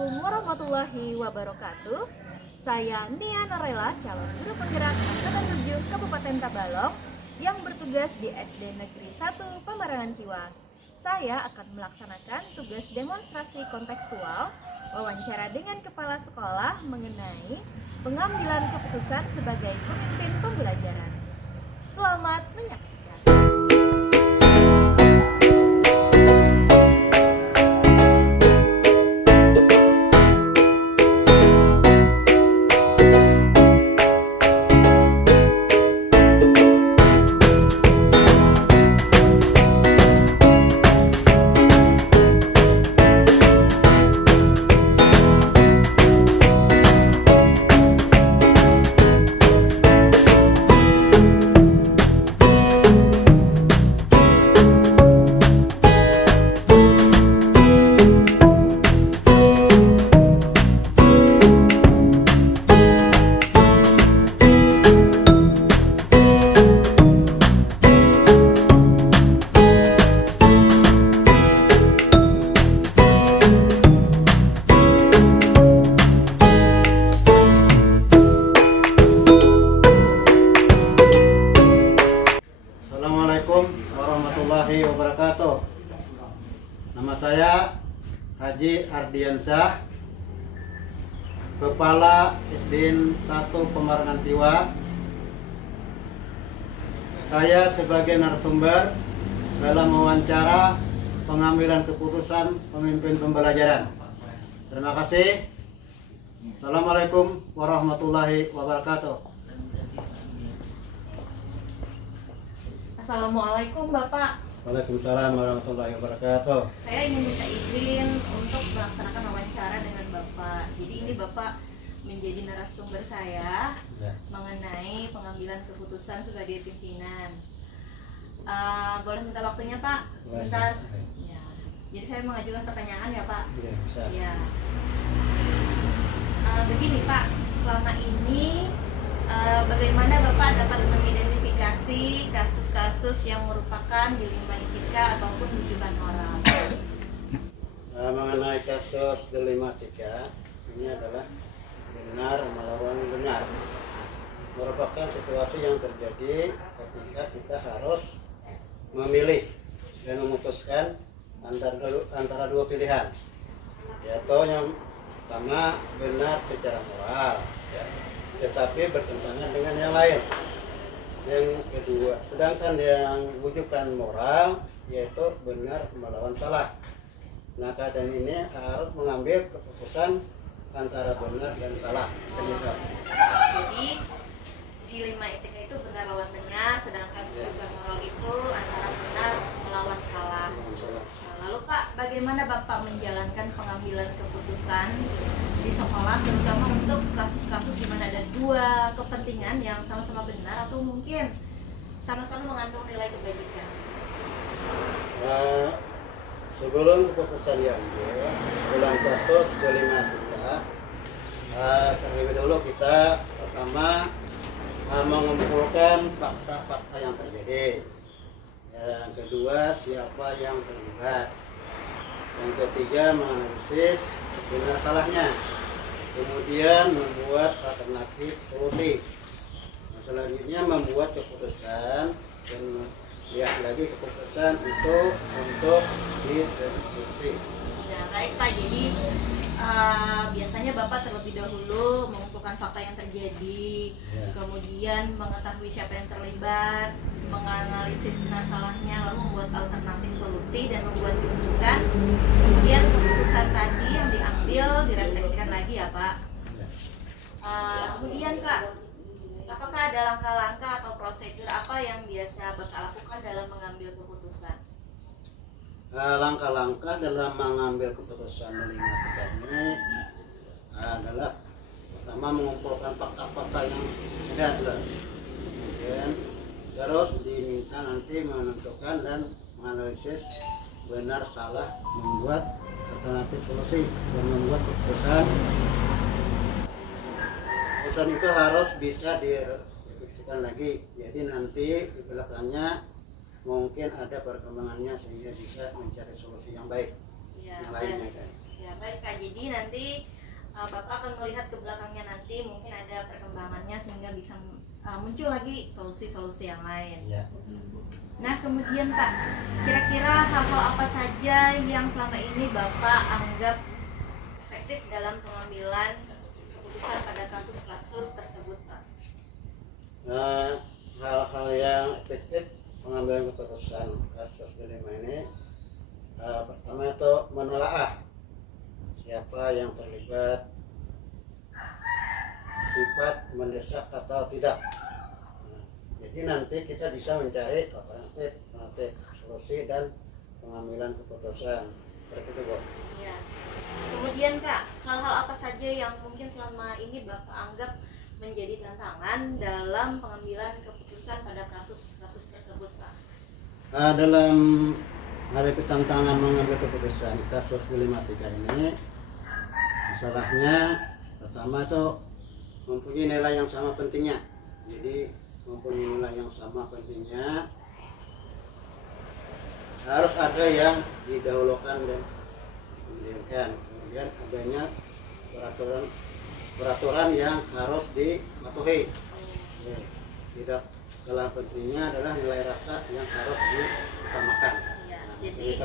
Assalamualaikum warahmatullahi wabarakatuh. Saya Nia Norela, calon guru penggerak Angkatan 7 Kabupaten Tabalong yang bertugas di SD Negeri 1 Pemarangan Ciwang. Saya akan melaksanakan tugas demonstrasi kontekstual wawancara dengan kepala sekolah mengenai pengambilan keputusan sebagai pemimpin pembelajaran. Selamat menyaksikan. Assalamualaikum warahmatullahi wabarakatuh. Nama saya Haji Ardiansyah, Kepala SDN 1 Pemarangan Ciwang. Saya sebagai narasumber dalam wawancara pengambilan keputusan pemimpin pembelajaran. Terima kasih. Assalamualaikum warahmatullahi wabarakatuh. Assalamualaikum Bapak. Waalaikumsalam warahmatullahi wabarakatuh. Saya ingin minta izin untuk melaksanakan wawancara dengan Bapak. Jadi ini Bapak menjadi narasumber saya mengenai pengambilan keputusan sebagai pimpinan. Boleh minta waktunya Pak? Sebentar. Ya. Jadi saya mengajukan pertanyaan ya Pak. Ya, bisa. Ya. Begini Pak, selama ini bagaimana Bapak dapat mengidentifikasi kasus-kasus yang merupakan dilema etika ataupun rujukan moral? Mengenai kasus dilematika, ini adalah benar melawan benar, merupakan situasi yang terjadi ketika kita harus memilih dan memutuskan antara dua pilihan, yaitu yang pertama benar secara moral, ya, tetapi bertentangan dengan yang lain. Yang kedua, sedangkan yang rujukan moral yaitu benar melawan salah. Nah, keadaan ini harus mengambil keputusan antara benar dan salah. Jadi dilema etika itu benar lawan benar, sedangkan rujukan moral itu antara benar melawan salah. Lalu Pak, bagaimana Bapak menjalankan pengambilan keputusan di sekolah, terutama untuk kasus-kasus di mana ada dua kepentingan yang sama-sama benar atau mungkin sama-sama mengandung nilai kebajikan? Sebelum keputusan diambil dalam kasus dilematika, terlebih dahulu kita pertama mengumpulkan fakta-fakta yang terjadi. Yang kedua, siapa yang terlibat. Yang ketiga, menganalisis benar salahnya. Kemudian membuat alternatif solusi. Nah, selanjutnya membuat keputusan dan lihat lagi keputusan untuk dieksekusi. Ya, baik Pak. Jadi biasanya Bapak terlebih dahulu mengumpulkan fakta yang terjadi, kemudian mengetahui siapa yang terlibat, menganalisis benar salahnya, lalu membuat alternatif solusi dan membuat keputusan. Kemudian keputusan tadi yang diambil direfleksikan lagi ya Pak. Kemudian Pak, apakah ada langkah-langkah atau prosedur apa yang biasa Bapak lakukan dalam mengambil keputusan? Langkah-langkah dalam mengambil keputusan dilematika ini adalah pertama mengumpulkan fakta-fakta yang ada, kemudian terus diminta nanti menentukan dan menganalisis benar salah, membuat alternatif solusi dan membuat keputusan. Keputusan itu harus bisa direfleksikan lagi, jadi nanti di belakangnya mungkin ada perkembangannya sehingga bisa mencari solusi yang baik, yang lainnya kan. Ya baik Kak, jadi nanti Bapak akan melihat ke belakangnya nanti mungkin ada perkembangannya sehingga bisa muncul lagi solusi-solusi yang lain. Ya. Nah kemudian Pak, kira-kira hal-hal apa saja yang selama ini Bapak anggap efektif dalam pengambilan keputusan pada kasus-kasus tersebut Pak? Hal-hal yang efektif pengambilan keputusan kasus kelima ini, pertama itu menelaah siapa yang terlibat, sifat mendesak atau tidak. Jadi nanti kita bisa mencari alternatif solusi dan pengambilan keputusan. Seperti itu, Bu. Ya. Kemudian Kak, hal-hal apa saja yang mungkin selama ini Bapak anggap menjadi tantangan dalam pengambilan keputusan pada kasus-kasus tersebut Pak? Dalam menghadapi tantangan mengambil keputusan kasus dilematika ini, masalahnya pertama itu mempunyai nilai yang sama pentingnya. Jadi mempunyai nilai yang sama pentingnya, harus ada yang didahulukan dan kemudian adanya peraturan yang harus dipatuhi. Tidak kalah pentingnya adalah nilai rasa yang harus diutamakan. Ya, jadi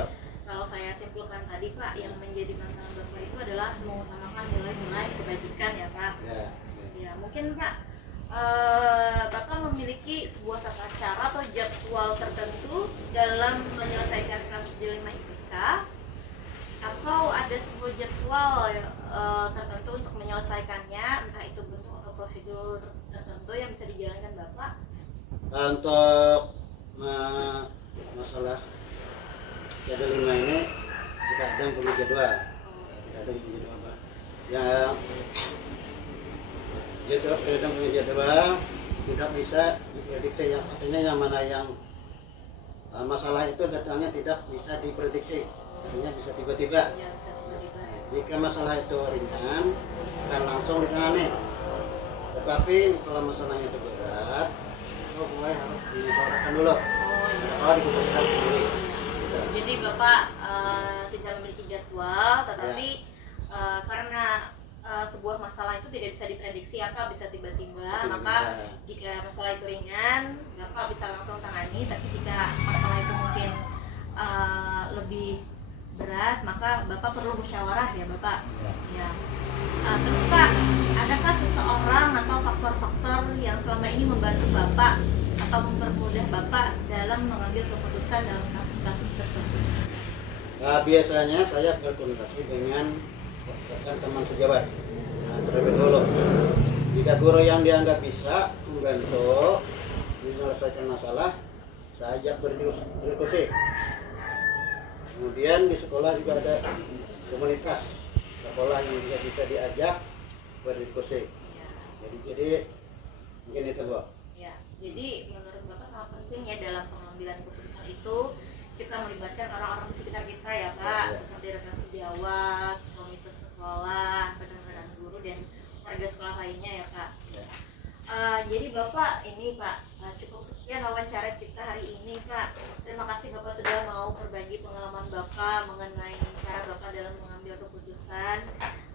kalau saya simpulkan tadi Pak, yang menjadi tantangan Bapak itu adalah mengutamakan nilai-nilai kebajikan ya Pak. Ya mungkin Pak, Bapak memiliki sebuah tata cara atau jadwal tertentu dalam menyelesaikan kasus dilema IPK, atau ada sebuah jadwal tertentu untuk menyelesaikannya, entah itu bentuk atau prosedur tertentu yang bisa dijalankan Bapak? Untuk masalah dilema ini tidak ada yang punya jadwal, tidak ada yang punya jadwal, Pak. Tidak punya jadwal, tidak bisa diprediksi, yang artinya yang mana yang masalah itu datangnya tidak bisa diprediksi, artinya bisa tiba-tiba. Ya, bisa tiba-tiba. Jika masalah itu ringan akan langsung ditangani, tetapi kalau masalahnya itu berat, itu mulai harus dimusyawarahkan dulu, atau diputuskan sendiri. Jadi Bapak tidak memiliki jadwal, tetapi karena sebuah masalah itu tidak bisa diprediksi, apa bisa tiba-tiba, maka jika masalah itu ringan, Bapak bisa langsung tangani. Tapi jika masalah itu mungkin lebih berat, maka Bapak perlu musyawarah ya Bapak. Ya. Terus Pak, adakah seseorang atau faktor-faktor yang selama ini membantu Bapak atau mempermudah Bapak dalam mengambil keputusan dalam kasus-kasus tersebut? Biasanya saya berkomunikasi dengan rekan teman sejawat. Terlebih dulu, jika guru yang dianggap bisa membantu menyelesaikan masalah, saya ajak berdiskusi. Kemudian di sekolah juga ada komunitas sekolah yang juga bisa diajak berdiskusi. Jadi mungkin itu, Bu. Ya, jadi menurut Bapak sangat penting ya dalam pengambilan keputusan itu kita melibatkan orang-orang di sekitar kita ya Pak, seperti rekan sejawat, komunitas sekolah, rekan-rekan guru dan warga sekolah lainnya ya Pak. Jadi Bapak ini Pak, cukup sekian wawancara kita hari ini Pak. Terima kasih Bapak sudah mau berbagi pengalaman Bapak mengenai cara Bapak dalam mengambil keputusan.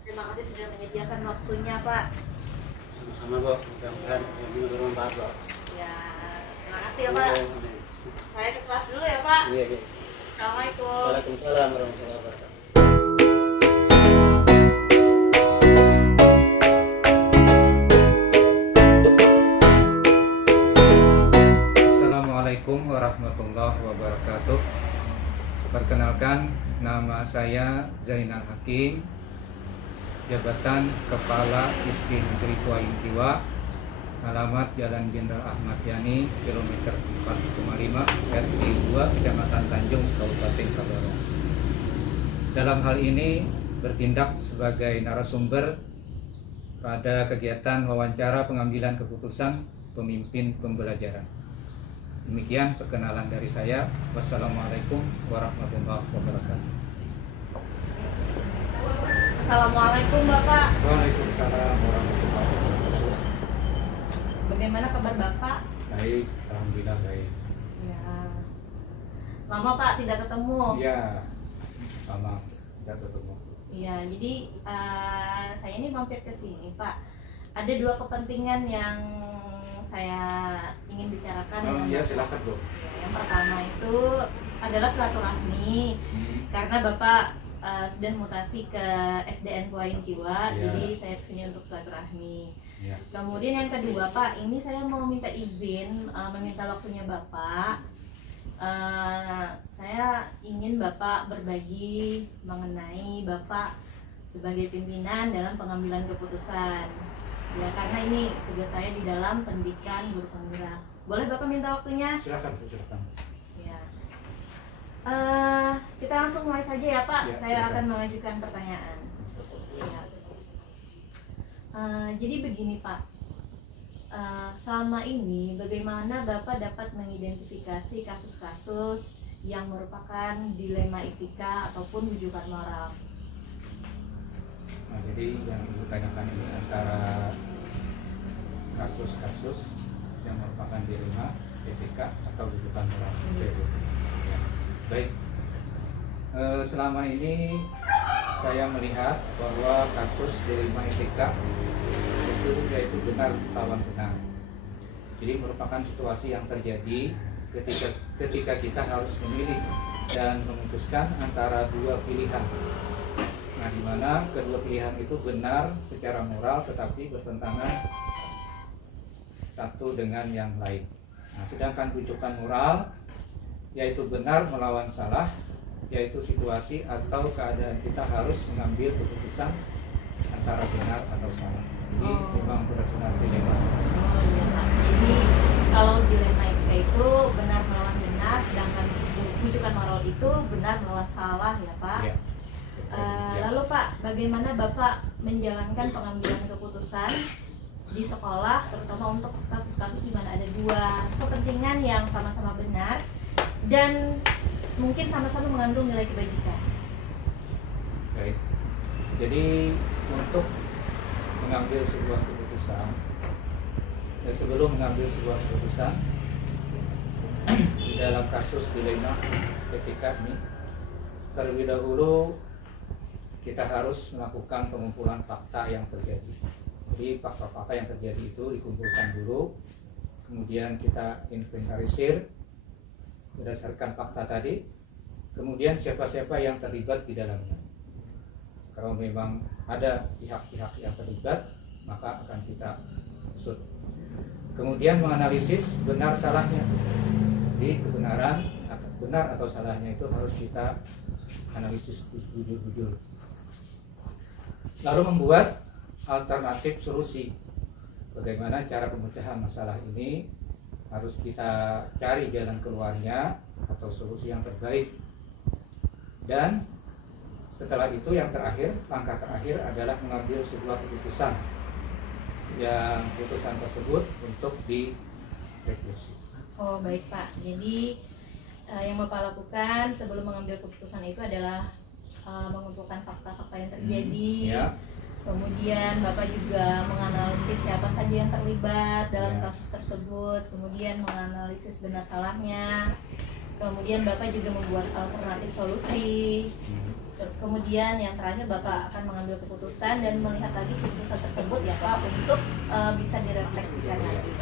Terima kasih sudah menyediakan waktunya Pak. Sama-sama, Bu. Mudah-mudahan ini bermanfaat, Bu. Ya, terima kasih ya Pak. Saya ke kelas dulu ya Pak. Iya. Assalamualaikum. Waalaikumsalam warahmatullahi wabarakatuh. Assalamualaikum warahmatullahi wabarakatuh. Perkenalkan, nama saya Zainal Hakim, jabatan Kepala ISDI Negeri Kuaing Tiwa, alamat Jalan Jenderal Ahmad Yani, kilometer 4,5, RT 2, Kecamatan Tanjung, Kabupaten Kabarong. Dalam hal ini bertindak sebagai narasumber pada kegiatan wawancara pengambilan keputusan pemimpin pembelajaran. Demikian perkenalan dari saya. Wassalamualaikum warahmatullahi wabarakatuh. Assalamualaikum Bapak. Waalaikumsalam warahmatullahi wabarakatuh. Bagaimana kabar Bapak? Baik, alhamdulillah baik. Ya. Lama Pak tidak ketemu. Iya, sama tidak ketemu. Iya, jadi saya ini mampir ke sini, Pak. Ada dua kepentingan yang saya ingin bicarakan dengan Iya, Bapak. silakan Bu. Ya, yang pertama itu adalah silaturahmi, karena Bapak sudah mutasi ke SDN Kuain Kiwa, Iya. jadi saya kesini untuk silaturahmi. Ya. Kemudian yang kedua, Pak, ini saya mau minta izin, meminta waktunya Bapak. Saya ingin Bapak berbagi mengenai Bapak sebagai pimpinan dalam pengambilan keputusan. Ya, karena ini tugas saya di dalam pendidikan guru penggerak. Boleh Bapak minta waktunya? Silakan Bu, silakan. Ya. Kita langsung mulai saja ya, Pak. Ya, Saya silakan. akan mengajukan pertanyaan. Ya. Jadi begini, Pak. Selama ini bagaimana Bapak dapat mengidentifikasi kasus-kasus yang merupakan dilema etika ataupun rujukan moral? Nah, jadi yang Ibu tanyakan ini antara kasus-kasus yang merupakan dilema etika atau rujukan moral. Oke, Bu. Ya. Baik. Selama ini saya melihat bahwa kasus dilema etika itu yaitu benar lawan benar. Jadi merupakan situasi yang terjadi ketika kita harus memilih dan memutuskan antara dua pilihan. Nah, di mana kedua pilihan itu benar secara moral tetapi bertentangan satu dengan yang lain. Nah, sedangkan rujukan moral yaitu benar melawan salah, yaitu situasi atau keadaan kita harus mengambil keputusan antara benar atau salah. Ini memang benar-benar dilema. Oh iya, Pak. Jadi kalau dilema etika itu benar melawan benar, sedangkan rujukan moral itu benar melawan salah ya, Pak. Ya. Ya. Lalu Pak, bagaimana Bapak menjalankan pengambilan keputusan di sekolah, terutama untuk kasus-kasus di mana ada dua kepentingan yang sama-sama benar dan mungkin sama-sama mengandung nilai kebajikan? Baik. Jadi untuk mengambil sebuah keputusan, dan sebelum mengambil sebuah keputusan di dalam kasus dilema etika ini, terlebih dahulu kita harus melakukan pengumpulan fakta yang terjadi. Jadi fakta-fakta yang terjadi itu dikumpulkan dulu, kemudian kita inventarisir berdasarkan fakta tadi, kemudian siapa-siapa yang terlibat di dalamnya. Kalau memang ada pihak-pihak yang terlibat, maka akan kita usut. Kemudian menganalisis benar salahnya. Jadi kebenaran, benar atau salahnya itu harus kita analisis jujur-jujur. Lalu membuat alternatif solusi. Bagaimana cara pemecahan masalah ini, harus kita cari jalan keluarnya atau solusi yang terbaik. Dan setelah itu yang terakhir, langkah terakhir adalah mengambil sebuah keputusan, yang keputusan tersebut untuk direvisi. Oh baik Pak, jadi yang Bapak lakukan sebelum mengambil keputusan itu adalah mengumpulkan fakta-fakta yang terjadi. Ya. Kemudian Bapak juga menganalisis siapa saja yang terlibat dalam Ya. kasus tersebut, kemudian menganalisis benar salahnya. Kemudian Bapak juga membuat alternatif solusi. Kemudian yang terakhir Bapak akan mengambil keputusan dan melihat lagi keputusan tersebut ya Pak untuk bisa direfleksikan lagi.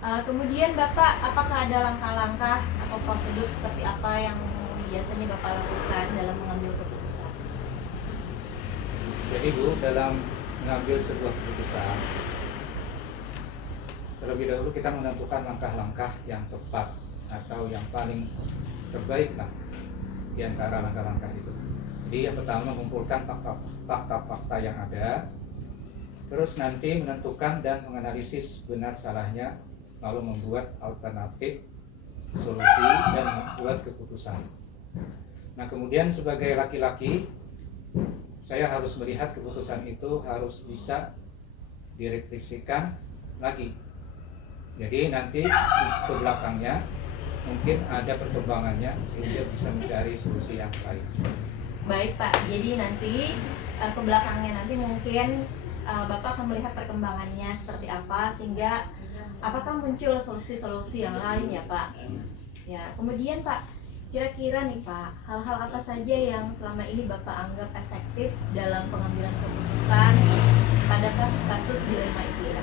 Kemudian Bapak, apakah ada langkah-langkah atau prosedur seperti apa yang biasanya Bapak lakukan dalam mengambil keputusan? Jadi Bu, dalam mengambil sebuah keputusan, terlebih dahulu kita menentukan langkah-langkah yang tepat atau yang paling terbaik lah di antara langkah-langkah itu. Jadi yang pertama mengumpulkan fakta-fakta yang ada, terus nanti menentukan dan menganalisis benar salahnya, lalu membuat alternatif solusi dan membuat keputusan. Nah kemudian sebagai laki-laki, saya harus melihat keputusan itu harus bisa direfleksikan lagi. Jadi nanti ke belakangnya mungkin ada perkembangannya sehingga bisa mencari solusi yang lain. Baik Pak, jadi nanti ke belakangnya nanti mungkin Bapak akan melihat perkembangannya seperti apa sehingga apakah muncul solusi-solusi yang lain ya Pak. Ya, kemudian Pak, Kira-kira nih Pak, hal-hal apa saja yang selama ini Bapak anggap efektif dalam pengambilan keputusan pada kasus-kasus dilema etika?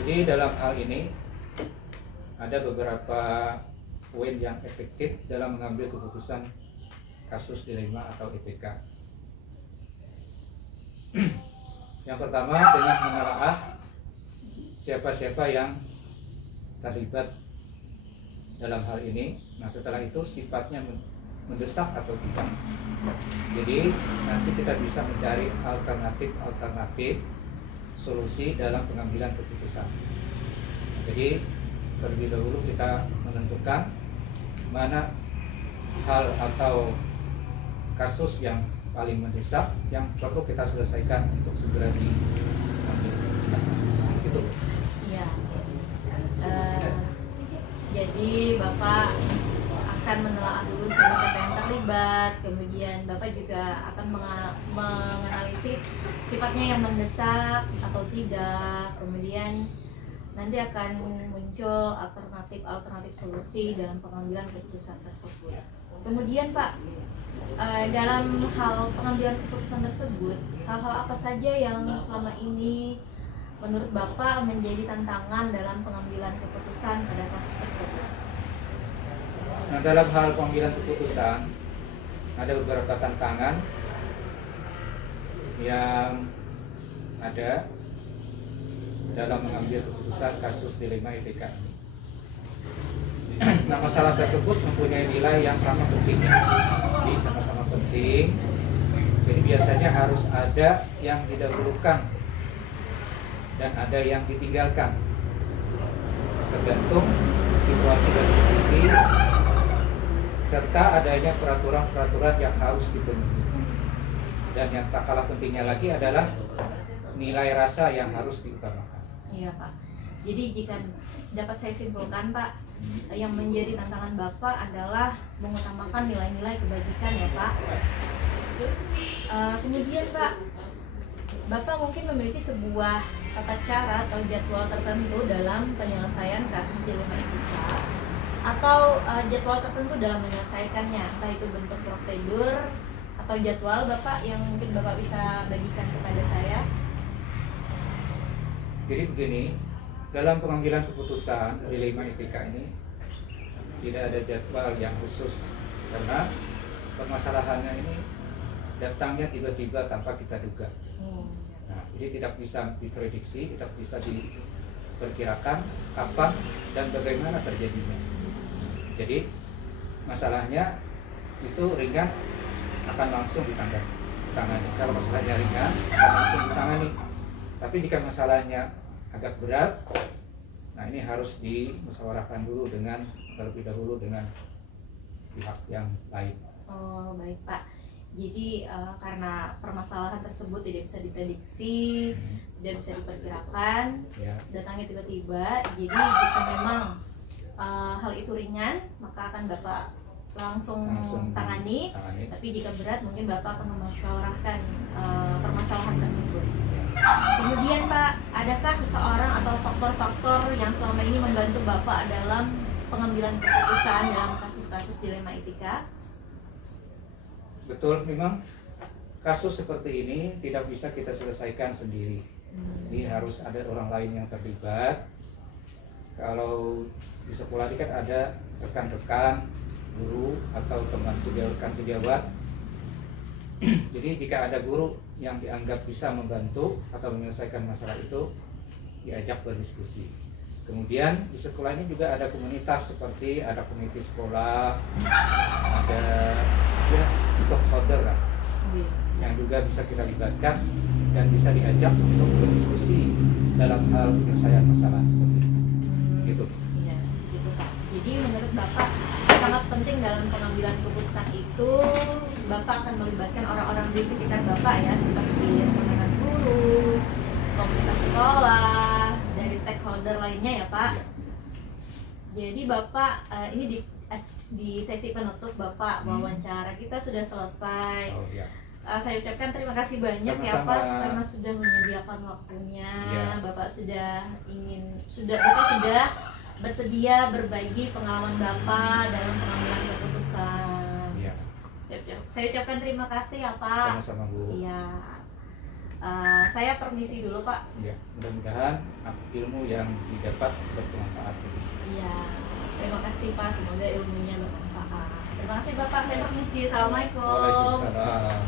Jadi dalam hal ini ada beberapa poin yang efektif dalam mengambil keputusan kasus dilema atau EPK. Yang pertama dengan menelaah siapa-siapa yang terlibat dalam hal ini. Nah setelah itu sifatnya mendesak atau tidak. Jadi nanti kita bisa mencari alternatif solusi dalam pengambilan keputusan. Jadi terlebih dahulu kita menentukan mana hal atau kasus yang paling mendesak yang perlu kita selesaikan untuk segera diambil tindakan. Gitu. Iya. Jadi Bapak akan menelaah dulu siapa yang terlibat, kemudian Bapak juga akan menganalisis sifatnya yang mendesak atau tidak, kemudian nanti akan muncul alternatif solusi dalam pengambilan keputusan tersebut. Kemudian Pak, dalam hal pengambilan keputusan tersebut, hal-hal apa saja yang selama ini menurut Bapak menjadi tantangan dalam pengambilan keputusan pada kasus tersebut? Nah dalam hal pengambilan keputusan ada beberapa tantangan yang ada dalam mengambil keputusan kasus dilema etika ini. Nah masalah tersebut mempunyai nilai yang sama pentingnya, jadi sama-sama penting. Jadi biasanya harus ada yang didahulukan dan ada yang ditinggalkan, tergantung situasi dan kondisi, serta adanya peraturan-peraturan yang harus dipenuhi. Dan yang tak kalah pentingnya lagi adalah nilai rasa yang harus diutamakan. Iya Pak. Jadi jika dapat saya simpulkan Pak, yang menjadi tantangan Bapak adalah mengutamakan nilai-nilai kebajikan ya Pak. Kemudian Pak, Bapak mungkin memiliki sebuah tata cara atau jadwal tertentu dalam penyelesaian kasus dilema etika, atau jadwal tertentu dalam menyelesaikannya, entah itu bentuk prosedur atau jadwal Bapak yang mungkin Bapak bisa bagikan kepada saya. Jadi begini, dalam pengambilan keputusan dilema etika ini tidak ada jadwal yang khusus, karena permasalahannya ini datangnya tiba-tiba tanpa kita duga. Nah, jadi tidak bisa diprediksi, tidak bisa diperkirakan kapan dan bagaimana terjadinya. Jadi masalahnya itu ringan akan langsung ditangani. Kalau masalahnya ringan akan langsung ditangani. Tapi jika masalahnya agak berat, nah ini harus dimusyawarahkan dulu terlebih dahulu dengan pihak yang lain. Oh baik Pak. Jadi karena permasalahan tersebut tidak bisa diprediksi, tidak bisa diperkirakan, Ya. datangnya tiba-tiba. Jadi jika memang hal itu ringan, maka akan Bapak langsung tangani. Tapi jika berat, mungkin Bapak akan memusyawarahkan permasalahan tersebut. Kemudian Pak, adakah seseorang atau faktor-faktor yang selama ini membantu Bapak dalam pengambilan keputusan dalam kasus-kasus dilema etika? Betul, memang kasus seperti ini tidak bisa kita selesaikan sendiri. Jadi harus ada orang lain yang terlibat. Kalau di sekolah ini kan ada rekan-rekan, guru atau teman sejawat. Jadi jika ada guru yang dianggap bisa membantu atau menyelesaikan masalah itu, diajak berdiskusi. Kemudian di sekolah ini juga ada komunitas, seperti ada komite sekolah, ada stakeholder lah, yang juga bisa kita libatkan dan bisa diajak untuk berdiskusi dalam hal penyelesaian masalah seperti itu. Gitu. Iya, gitu Pak. Jadi menurut Bapak sangat penting dalam pengambilan keputusan itu Bapak akan melibatkan orang-orang di sekitar Bapak ya, seperti rekan guru, komunitas sekolah, dari stakeholder lainnya ya Pak. Ya. Jadi Bapak ini di sesi penutup Bapak wawancara kita sudah selesai. Oh, ya. Saya ucapkan terima kasih banyak ya Sama-sama. Pak karena sudah menyediakan waktunya. Ya. Bapak sudah bersedia berbagi pengalaman Bapak dalam pengambilan keputusan. Iya. Siap-siap. Saya ucapkan terima kasih ya Pak. Sama-sama Bu. Iya. Saya permisi dulu Pak. Iya, mudah-mudahan ilmu yang didapat bermanfaat. Iya. Terima kasih Pak. Semoga ilmunya bermanfaat. Terima kasih Bapak. Saya permisi. Assalamualaikum. Waalaikumsalam.